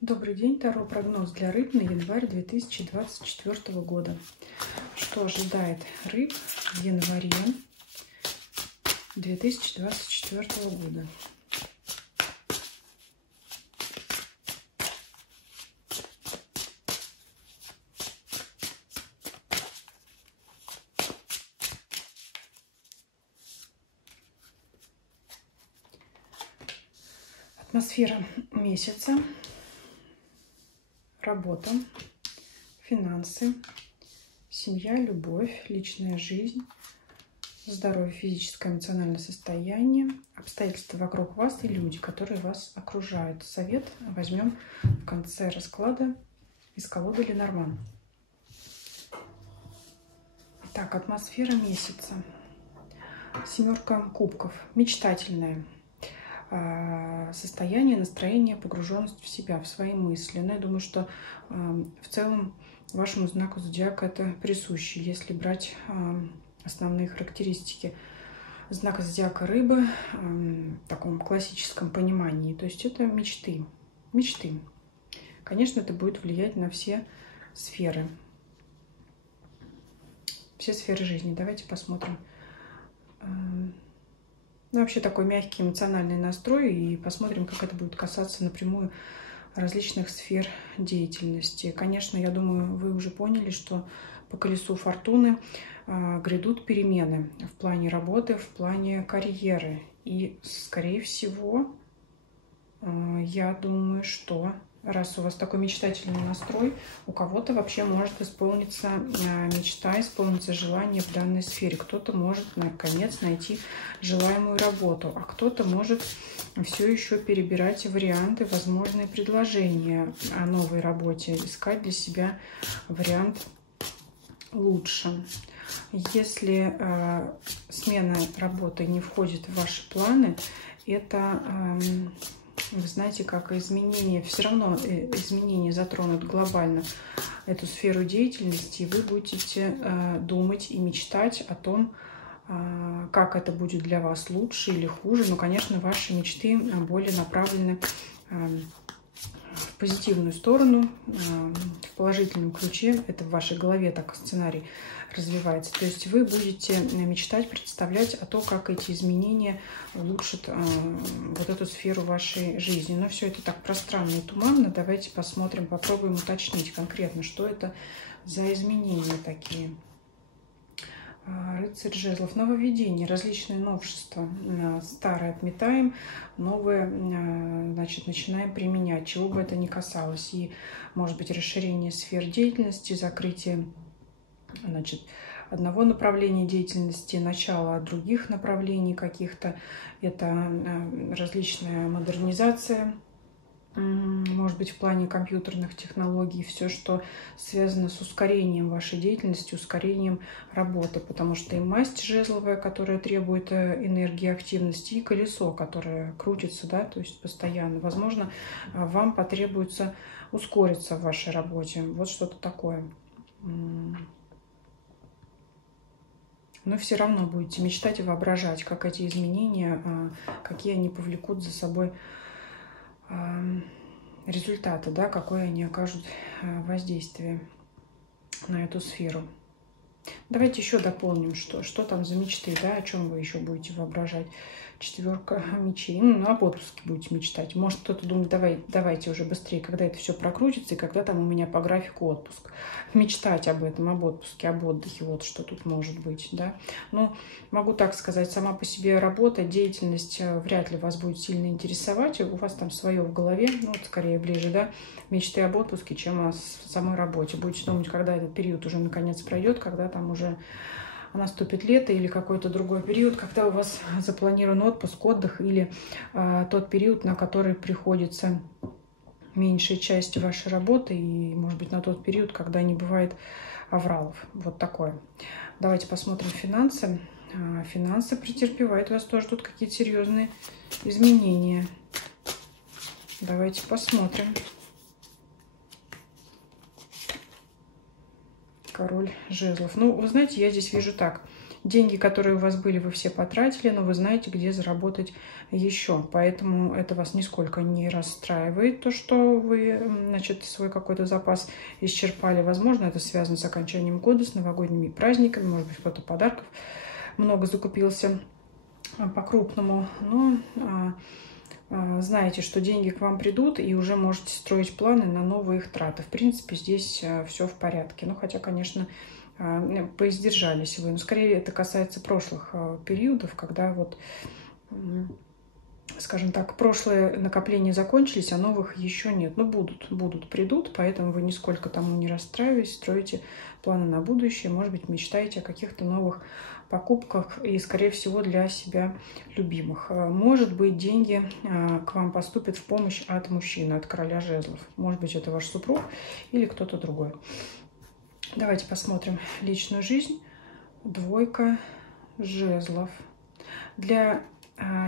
Добрый день, Таро прогноз для рыб на январь 2024 года. Что ожидает рыб в январе 2024 года? Атмосфера месяца. Работа, финансы, семья, любовь, личная жизнь, здоровье, физическое, эмоциональное состояние, обстоятельства вокруг вас и люди, которые вас окружают. Совет возьмем в конце расклада из колоды Ленорман. Так, атмосфера месяца. Семерка кубков. Мечтательная. Состояние, настроение, погруженность в себя, в свои мысли. Но я думаю, что в целом вашему знаку зодиака это присуще. Если брать основные характеристики знака зодиака рыбы в таком классическом понимании, то есть это мечты. Мечты. Конечно, это будет влиять на все сферы. Все сферы жизни. Давайте посмотрим. Ну, вообще такой мягкий эмоциональный настрой, и посмотрим, как это будет касаться напрямую различных сфер деятельности. Конечно, я думаю, вы уже поняли, что по колесу фортуны грядут перемены в плане работы, в плане карьеры. И, скорее всего, я думаю, что раз у вас такой мечтательный настрой, у кого-то вообще может исполниться мечта, исполниться желание в данной сфере. Кто-то может наконец найти желаемую работу, а кто-то может все еще перебирать варианты, возможные предложения о новой работе, искать для себя вариант лучше. Если смена работы не входит в ваши планы, это... Вы знаете, как изменения, все равно изменения затронут глобально эту сферу деятельности, и вы будете думать и мечтать о том, как это будет для вас лучше или хуже. Но, конечно, ваши мечты более направлены в позитивную сторону, в положительном ключе. Это в вашей голове так сценарий развивается. То есть вы будете мечтать, представлять о том, как эти изменения улучшат вот эту сферу вашей жизни. Но все это так пространно и туманно. Давайте посмотрим, попробуем уточнить конкретно, что это за изменения такие. Рыцарь жезлов. Нововведение, различные новшества. Старое отметаем, новое, значит, начинаем применять, чего бы это ни касалось. И, может быть, расширение сфер деятельности, закрытие, значит, одного направления деятельности, начало других направлений каких-то. Это различная модернизация, может быть, в плане компьютерных технологий, все, что связано с ускорением вашей деятельности, ускорением работы, потому что и масть жезловая, которая требует энергии, активности, и колесо, которое крутится, да, то есть постоянно. Возможно, вам потребуется ускориться в вашей работе. Вот что-то такое. Но все равно будете мечтать и воображать, как эти изменения, какие они повлекут за собой результаты, да, какое они окажут воздействие на эту сферу. Давайте еще дополним, что там за мечты, да, о чем вы еще будете воображать. Четверка мечей. Ну, об отпуске будете мечтать. Может, кто-то думает, давайте уже быстрее, когда это все прокрутится, и когда там у меня по графику отпуск. Мечтать об этом, об отпуске, об отдыхе, вот что тут может быть, да. Ну, могу так сказать, сама по себе работа, деятельность вряд ли вас будет сильно интересовать. У вас там свое в голове, ну, вот скорее ближе, да, мечты об отпуске, чем о самой работе. Будете думать, когда этот период уже наконец пройдет, когда там уже наступит лето или какой-то другой период, когда у вас запланирован отпуск, отдых или тот период, на который приходится меньшая часть вашей работы и, может быть, на тот период, когда не бывает авралов. Вот такое. Давайте посмотрим финансы. Финансы претерпевают. Вас тоже тут какие-то серьезные изменения. Давайте посмотрим. Король жезлов. Ну, вы знаете, я здесь вижу так. деньги, которые у вас были, вы все потратили, но вы знаете, где заработать еще. Поэтому это вас нисколько не расстраивает, то, что вы, значит, свой какой-то запас исчерпали. Возможно, это связано с окончанием года, с новогодними праздниками, может быть, кто-то подарков много закупился по-крупному. Но знаете, что деньги к вам придут, и уже можете строить планы на новые их траты. В принципе, здесь все в порядке. Ну, хотя, конечно, поиздержались вы. Но скорее это касается прошлых периодов, когда вот, скажем так, прошлые накопления закончились, а новых еще нет. Но придут, поэтому вы нисколько тому не расстраивайтесь, строите планы на будущее, может быть, мечтаете о каких-то новых покупках и, скорее всего, для себя любимых. Может быть, деньги к вам поступят в помощь от мужчины, от короля жезлов. Может быть, это ваш супруг или кто-то другой. Давайте посмотрим личную жизнь. Двойка жезлов. Для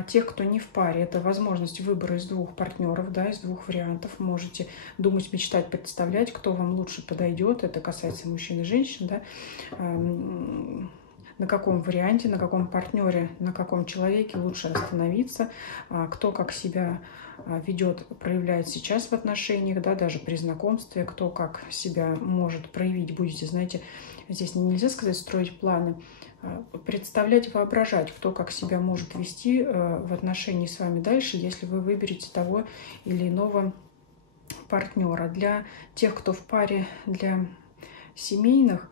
тех, кто не в паре, это возможность выбора из двух партнеров, да, из двух вариантов. Можете думать, мечтать, представлять, кто вам лучше подойдет. Это касается мужчин и женщин, да. На каком варианте, на каком партнере, на каком человеке лучше остановиться, кто как себя ведет, проявляет сейчас в отношениях, да, даже при знакомстве, кто как себя может проявить. Будете, знаете, здесь нельзя сказать строить планы, представлять, воображать, кто как себя может вести в отношении с вами дальше, если вы выберете того или иного партнера. Для тех, кто в паре, для семейных,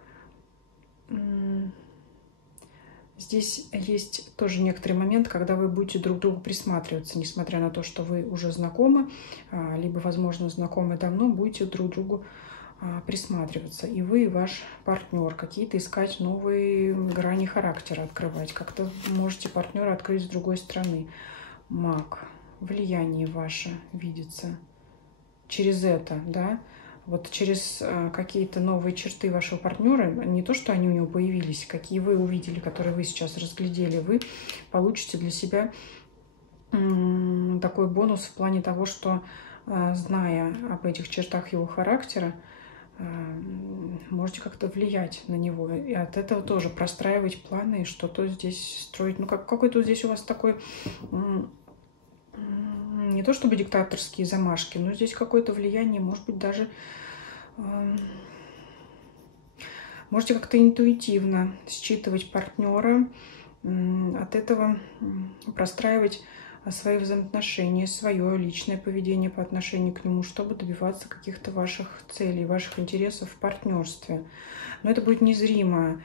здесь есть тоже некоторый момент, когда вы будете друг к другу присматриваться, несмотря на то, что вы уже знакомы, либо, возможно, знакомы давно, будете друг к другу присматриваться. И вы, и ваш партнер, какие-то искать новые грани характера открывать. Как-то можете партнера открыть с другой стороны. Маг. Влияние ваше видится через это, да? Вот через какие-то новые черты вашего партнера, не то, что они у него появились, какие вы увидели, которые вы сейчас разглядели, вы получите для себя такой бонус в плане того, что, зная об этих чертах его характера, можете как-то влиять на него. И от этого тоже простраивать планы и что-то здесь строить. Ну, какой-то здесь у вас такой... Не то чтобы диктаторские замашки, но здесь какое-то влияние, может быть, даже можете как-то интуитивно считывать партнера, от этого простраивать свои взаимоотношения, свое личное поведение по отношению к нему, чтобы добиваться каких-то ваших целей, ваших интересов в партнерстве. Но это будет незримо,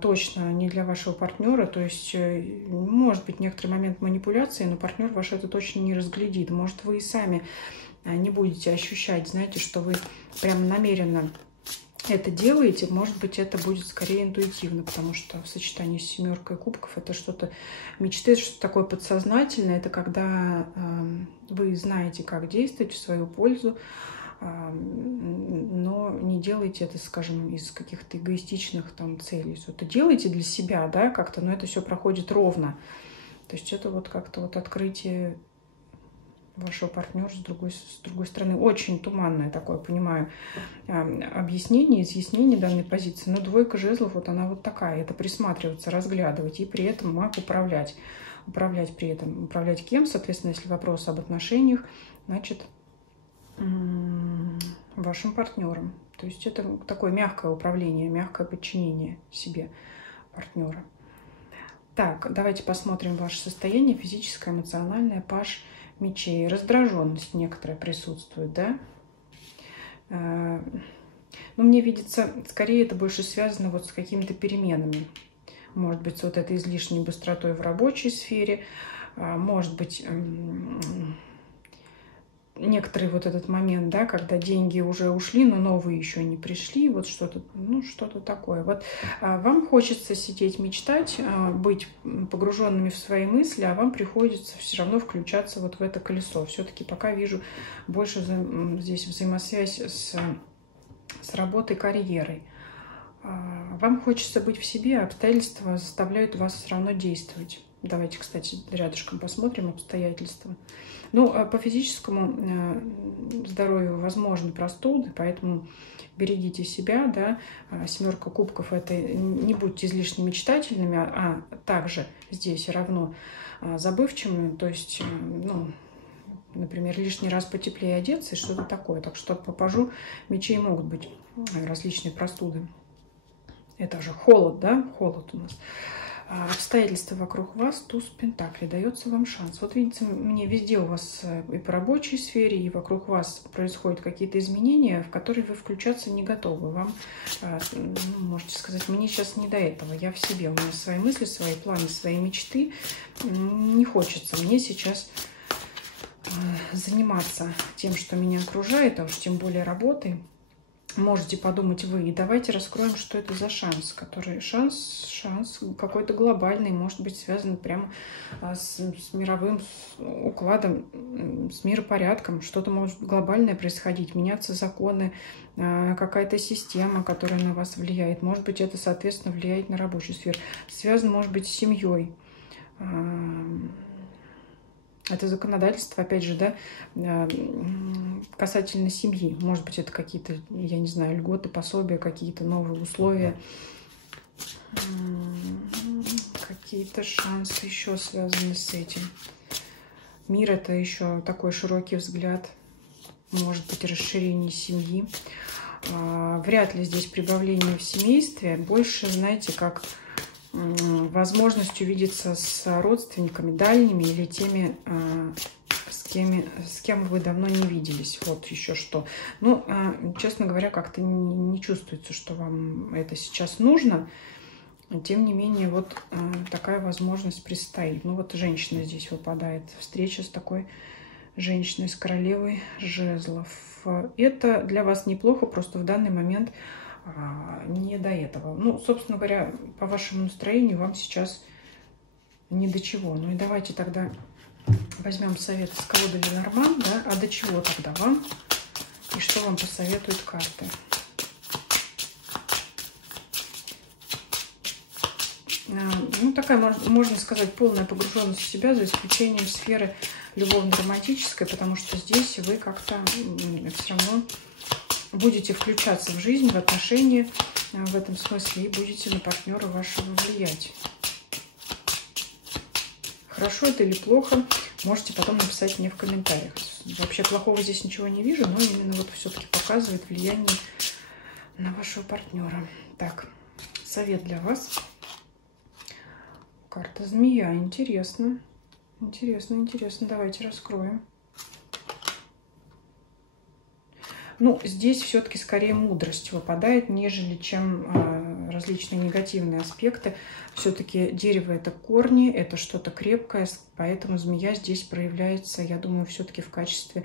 точно не для вашего партнера, то есть может быть некоторый момент манипуляции, но партнер ваш это точно не разглядит. Может, вы и сами не будете ощущать, знаете, что вы прямо намеренно это делаете, может быть, это будет скорее интуитивно, потому что в сочетании с семеркой кубков это что-то мечты, что-то такое подсознательное, это когда вы знаете, как действовать в свою пользу, но не делайте это, скажем, из каких-то эгоистичных там целей. Что-то делайте для себя, да, как-то, но это все проходит ровно. То есть это вот как-то вот открытие вашего партнера с другой стороны. Очень туманное такое, понимаю, объяснение, изъяснение данной позиции. Но двойка жезлов, вот она вот такая. Это присматриваться, разглядывать и при этом маг управлять. Управлять при этом. Управлять кем? Соответственно, если вопрос об отношениях, значит, вашим партнером. То есть это такое мягкое управление, мягкое подчинение себе партнера. Так, давайте посмотрим ваше состояние физическое, эмоциональное, паж мечей. Раздраженность некоторая присутствует, да? Но мне видится, скорее это больше связано вот с какими-то переменами. Может быть, с вот этой излишней быстротой в рабочей сфере, может быть, некоторый вот этот момент, да, когда деньги уже ушли, но новые еще не пришли, вот что-то, ну, что-то такое. Вот вам хочется сидеть, мечтать, быть погруженными в свои мысли, а вам приходится все равно включаться вот в это колесо. Все-таки пока вижу больше здесь взаимосвязь с работой, карьерой. Вам хочется быть в себе, а обстоятельства заставляют вас все равно действовать. Давайте, кстати, рядышком посмотрим обстоятельства. Ну, по физическому здоровью возможны простуды, поэтому берегите себя, да. 7 кубков — это не будьте излишне мечтательными, а также здесь равно забывчивыми, то есть, ну, например, лишний раз потеплее одеться и что-то такое. Так что по пажу мечей могут быть различные простуды. Это же холод, да, холод у нас. Обстоятельства вокруг вас, туз пентаклей, дается вам шанс. Вот видите, мне везде у вас и по рабочей сфере, и вокруг вас происходят какие-то изменения, в которые вы включаться не готовы. Вам, ну, можете сказать, мне сейчас не до этого, я в себе, у меня свои мысли, свои планы, свои мечты. Не хочется мне сейчас заниматься тем, что меня окружает, а уж тем более работой. Можете подумать вы. И давайте раскроем, что это за шанс, который шанс какой-то глобальный, может быть связан прямо с мировым укладом, с миропорядком. Что-то может глобальное происходить, меняться законы, какая-то система, которая на вас влияет. Может быть, это, соответственно, влияет на рабочую сферу. Связан, может быть, с семьей. Это законодательство, опять же, да, касательно семьи. Может быть, это какие-то, я не знаю, льготы, пособия, какие-то новые условия, какие-то шансы еще связаны с этим. Мир — это еще такой широкий взгляд, может быть, расширение семьи. Вряд ли здесь прибавление в семействе, больше, знаете, как возможность увидеться с родственниками дальними или теми, с кем вы давно не виделись. Вот еще что. Ну, честно говоря, как-то не чувствуется, что вам это сейчас нужно. Тем не менее, вот такая возможность предстоит. Ну, вот женщина здесь выпадает. Встреча с такой женщиной, с королевой жезлов. Это для вас неплохо, просто в данный момент не до этого. Ну, собственно говоря, по вашему настроению вам сейчас не до чего. Ну и давайте тогда возьмем совет из колоды Ленорман, да, а до чего тогда вам и что вам посоветуют карты. Ну, такая, можно сказать, полная погруженность в себя, за исключением сферы любовно-романтической, потому что здесь вы как-то все равно будете включаться в жизнь, в отношения в этом смысле и будете на партнера вашего влиять. Хорошо это или плохо, можете потом написать мне в комментариях. Вообще плохого здесь ничего не вижу, но именно вот все-таки показывает влияние на вашего партнера. Так, совет для вас. Карта змея. Интересно. Интересно. Давайте раскроем. Ну, здесь все-таки скорее мудрость выпадает, нежели чем различные негативные аспекты. Все-таки дерево — это корни, это что-то крепкое, поэтому змея здесь проявляется, я думаю, все-таки в качестве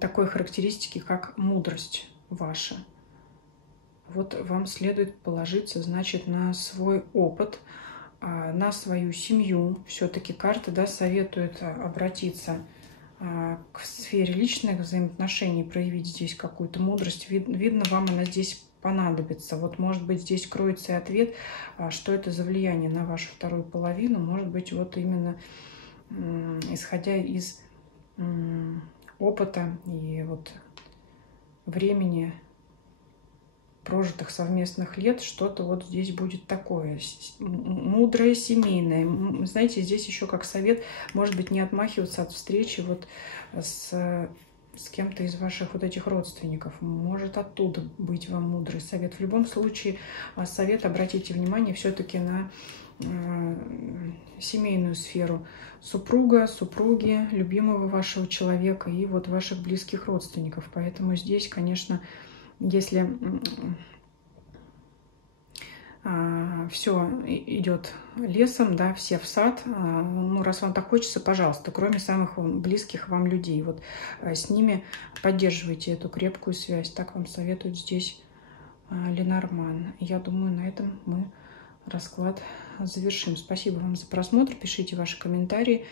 такой характеристики, как мудрость ваша. Вот вам следует положиться, значит, на свой опыт, на свою семью. Все-таки карта, да, советует обратиться к сфере личных взаимоотношений, проявить здесь какую-то мудрость. Видно, вам она здесь понадобится. Вот, может быть, здесь кроется и ответ, что это за влияние на вашу вторую половину. Может быть, вот именно исходя из опыта и вот времени прожитых совместных лет, что-то вот здесь будет такое мудрое, семейное. Знаете, здесь еще как совет, может быть, не отмахиваться от встречи вот с кем-то из ваших вот этих родственников. Может оттуда быть вам мудрый совет. В любом случае, совет, обратите внимание все-таки на семейную сферу супруга, супруги, любимого вашего человека и вот ваших близких родственников. Поэтому здесь, конечно, если все идет лесом, да, все в сад, ну, раз вам так хочется, пожалуйста, кроме самых близких вам людей, вот с ними поддерживайте эту крепкую связь. Так вам советует здесь Ленорман. Я думаю, на этом мы расклад завершим. Спасибо вам за просмотр, пишите ваши комментарии.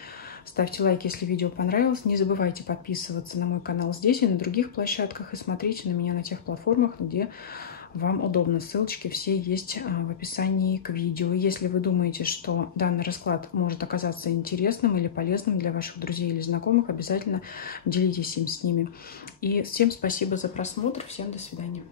Ставьте лайк, если видео понравилось. Не забывайте подписываться на мой канал здесь и на других площадках. И смотрите на меня на тех платформах, где вам удобно. Ссылочки все есть в описании к видео. Если вы думаете, что данный расклад может оказаться интересным или полезным для ваших друзей или знакомых, обязательно делитесь им с ними. И всем спасибо за просмотр. Всем до свидания.